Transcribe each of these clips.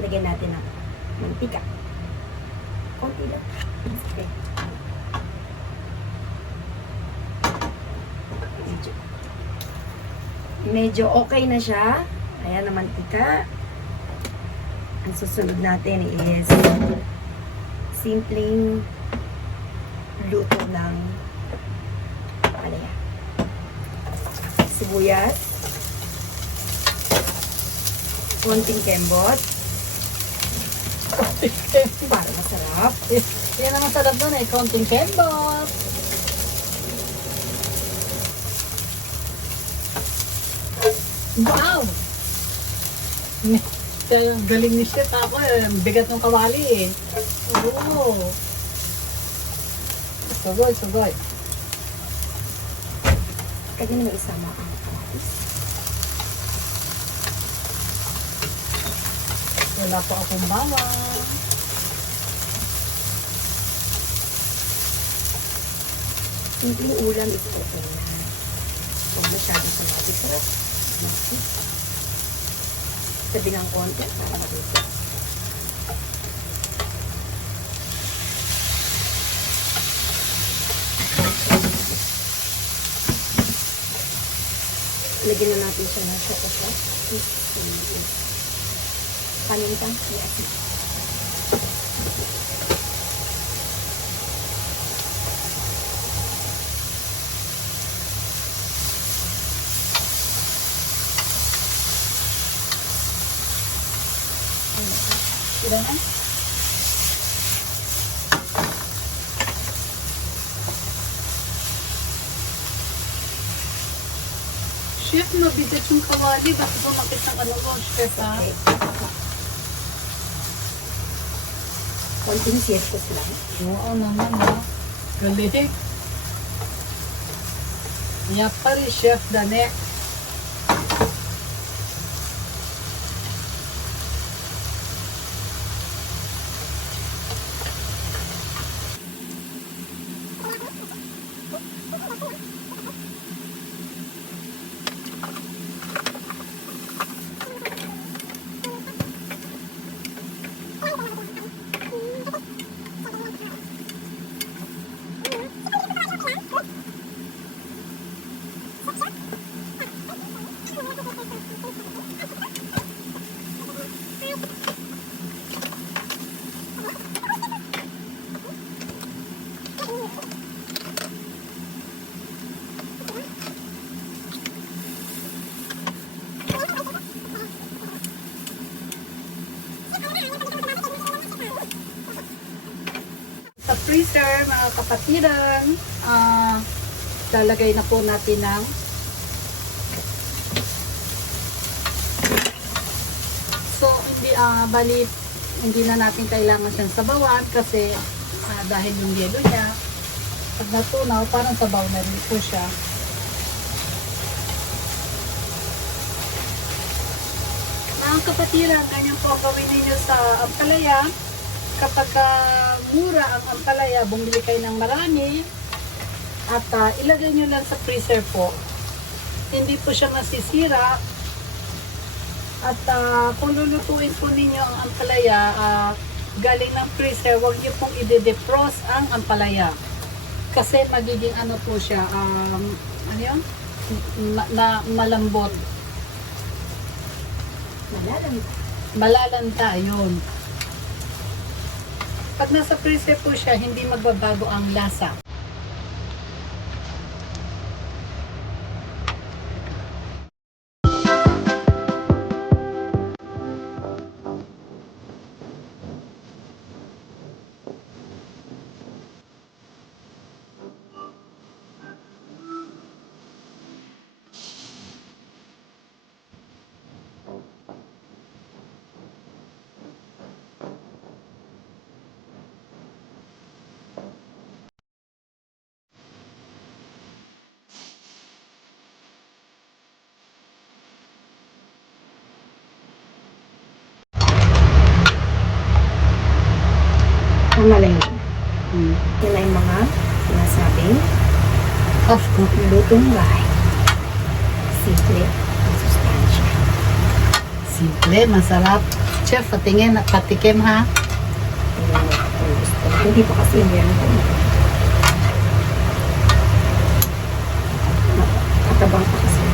Lagyan natin ng mantika. Konti lang. Okay. Medyo, medyo okay na siya. Ayan ang mantika. Ang susunod natin is simpleng luto ng palaya. Sibuyas. Konting kembot. Para masarap. Yan ang masarap doon eh, konting kembot. Wow! Kaya galing ni Chef ako eh, bigat ng kawali eh. Oo. Sugoy, sugoy. Pwede naman isama ang kamatis. Wala pa akong bawang. Simpleng ulam na. Huwag masyadong sumabit. Sarap. Sabi ng konti para maluto. Lagyan na natin siya ng choco sauce. Paninta. Yes. Ilan ah? Chef, mabigat yung kawali. Bakit bumakit ng ano mo, Chef, ha? Okay. Konting sirkus lang. Oo naman, ha? Galing. Yapari, Chef Dane. Sa freezer, mga kapatiran, ah, lalagay na po natin ng So, hindi, ah, bali, hindi na natin kailangan siyang sabawan kasi ah, dahil yung yelo niya, pag natunaw, parang sabaw na rin po siya. Mga kapatiran, ganyan po gawin ninyo sa ampalaya. Kapag mura ang ampalaya, bumili kayo ng marami at ah, ilagay nyo lang sa freezer po. Hindi po siya masisira at ah, kung lulutuin po ninyo ang ampalaya, ah, galing ng freezer, huwag niyo pong ide-defrost ang ampalaya. Kasi magiging ano po siya, um, ano yun? Ma- na malambot. Malalang. Malalanta, yun. Pag nasa freezer po siya, hindi magbabago ang lasa. Ang malayo. Hmm. Yan ay mga sinasabing Of course. lutong bahay. Simple ang sustansya. Simple, masarap. Chef, patingin at patikim ha. Hindi pa kasi meron ko. Katabang pa kasi.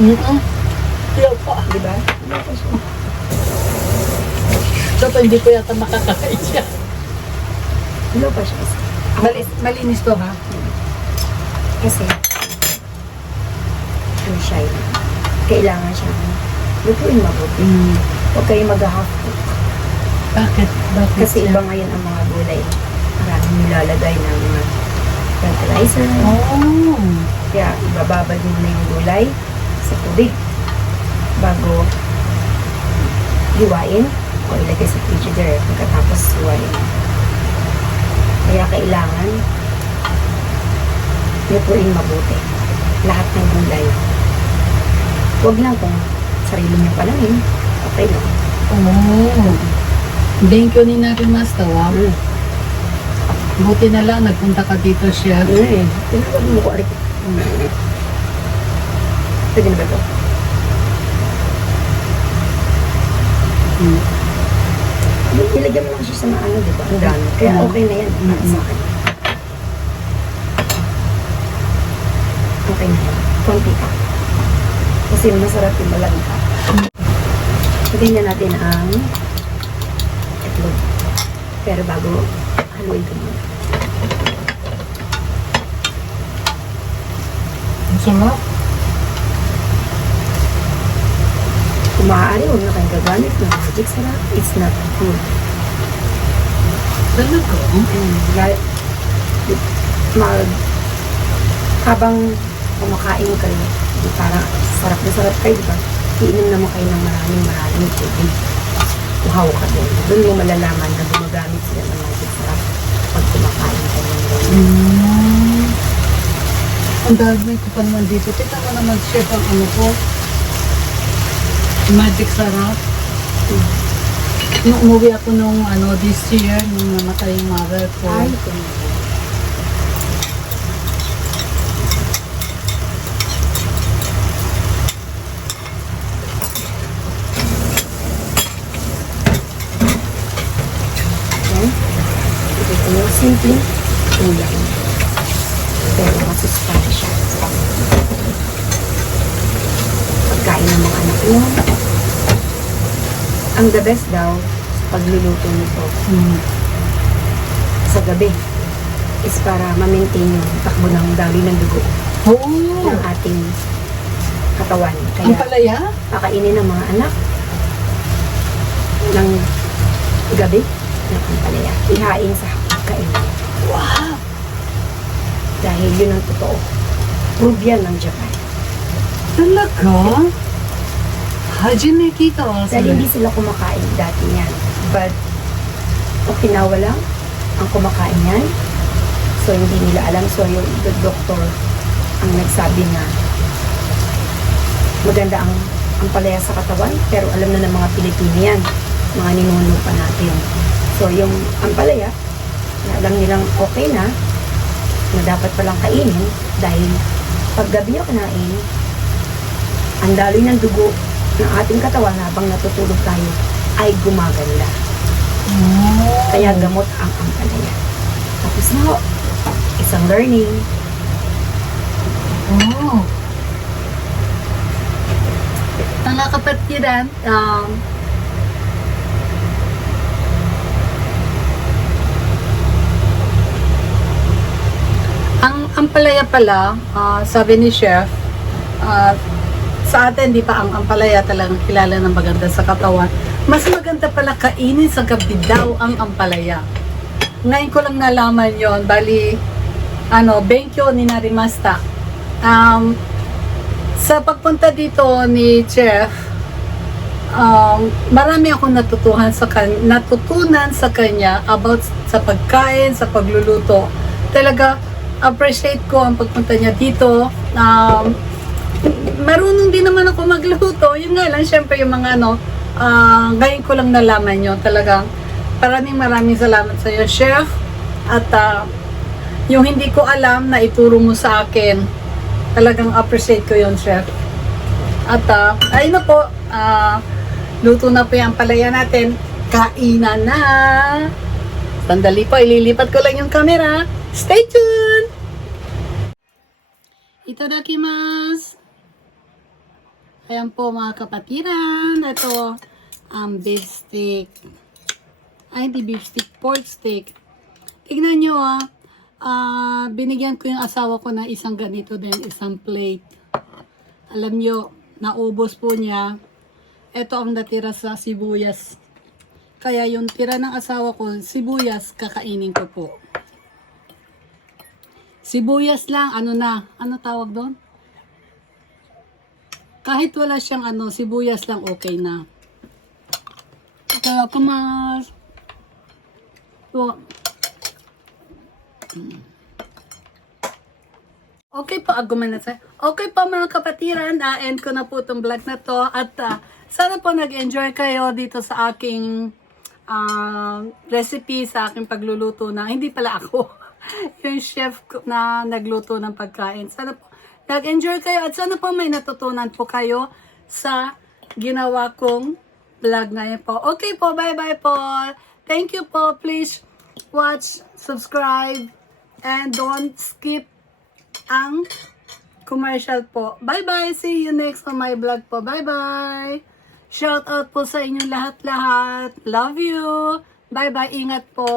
Mm-mm. Ayaw pa. Di ba? Ito hindi ko yata makakain siya. Ilaw pa siya kasi. Mali, malinis to ha. Kasi, ano siya eh, kailangan siya lutuin mabuti. Mm. Huwag kayo mag-half cook. Bakit? Bakit Kasi siya? iba ngayon ang mga gulay. Maraming nilalagay ng mga fertilizer. Oh. Kaya ibababad mo na yung gulay sa tubig bago hiwain o ilagay sa frigidaire pagkatapos hiwain. Kaya kailangan lutuin mabuti lahat ng gulay. Huwag lang kung sarili niyong panamin, okay lang. Oh. Thank you ni natin Master. Wow. Mm. Buti na lang nagpunta ka dito, Chef. Mm. Tinawag mo ko. Pwede na ba ito? Mm. Nilagyan mo lang siya sa mga ano, di ba? Ang dami. Kaya Mm. okay na yan para Mm. sa akin. Okay na yan. Konti ka. Kasi masarap yung malamig ka. Lagyan na natin ang itlog. Pero bago, haluin ko muna. Ang sarap. Kung maaari, huwag na kayong gagamit ng magic sarap. It's not good. Talaga? Mm, lalo, mag, habang kumakain kayo, di parang sarap na sarap kayo, di ba? Iinom naman kayo ng maraming maraming tubig. Uhaw ka doon. Doon mo malalaman na gumagamit sila ng magic sarap pag kumakain kayo. Mm. Ang dami ko pa naman dito. Tignan mo naman, Chef, ang ano ko. Magic sarap. Nung umuwi ako nung ano, this year, nung namatay yung mother ko. Ay, ito na. Yan. Ito ito yung simple ulam. Pero masustansya siya. Pagkain ng mga anak mo. Ang the best daw, pagluluto nito, Mm. sa gabi is para ma-maintain yung takbo ng daloy ng dugo Oo. ng ating katawan. Ang Kaya palaya? pakainin ng mga anak ng gabi ng ampalaya. Ihain sa kainan. Wow! Dahil yun ang totoo. Prove yan ng Japan. Talaga? Hajime kita also. Dahil hindi sila kumakain dati yan. But Okinawa lang ang kumakain yan. So hindi nila alam. So yung the doctor ang nagsabi na maganda ang ang palaya sa katawan, pero alam na ng mga Pilipino yan. Mga ninuno pa natin. So yung ampalaya, na alam nilang okay na, na dapat palang kainin, dahil pag gabi yung kinain, ang daloy ng dugo ng ating katawan habang natutulog tayo ay gumaganda. Oh. Kaya gamot ang ampalaya. Tapos na ho, isang learning. Oh. Mga kapatiran, um, ang ampalaya pala, ah, sabi ni Chef, ah, sa atin, di pa ang ampalaya talagang kilala ng maganda sa katawan. Mas maganda pala kainin sa gabi daw ang ampalaya. Ngayon ko lang nalaman yon bali, ano, Benkyo ni Narimasta. Um, sa pagpunta dito ni Chef, um, marami akong natutuhan sa kan natutunan sa kanya about sa pagkain, sa pagluluto. Talaga appreciate ko ang pagpunta niya dito. Um, marunong din naman ako magluto. Yun nga lang, syempre yung mga ano, ah, ngayon ko lang nalaman yun. Talagang maraming maraming salamat sa iyo, Chef. At ah, yung hindi ko alam na ituro mo sa akin, Talagang appreciate ko yon chef. At ah, ayun na po, ah, luto na po yung palaya natin. Kainan na! Sandali po, ililipat ko lang yung camera. Stay tuned! Itadakimasu! Ayan po mga kapatiran. Ito, ang beef steak. Ay, hindi beef steak, pork steak. Tignan nyo ah. Ah, binigyan ko yung asawa ko ng isang ganito din, isang plate. Alam nyo, naubos po niya. Ito ang natira sa sibuyas. Kaya yung tira ng asawa ko, sibuyas, kakainin ko po. Sibuyas lang, ano na, ano tawag doon? Kahit wala siyang ano, sibuyas lang okay na. Kaya kumas. So, Okay po, aguman na tayo. Okay po mga kapatiran, ah, end ko na po itong vlog na to. At ah, sana po nag-enjoy kayo dito sa aking ah, recipe, sa aking pagluluto na, hindi pala ako, yung chef na nagluto ng pagkain. Sana po nag-enjoy kayo at sana po may natutunan po kayo sa ginawa kong vlog ngayon po. Okay po, bye-bye po. Thank you po. Please watch, subscribe, and don't skip ang commercial po. Bye-bye! See you next on my vlog po. Bye-bye! Shout out po sa inyong lahat-lahat. Love you! Bye-bye! Ingat po!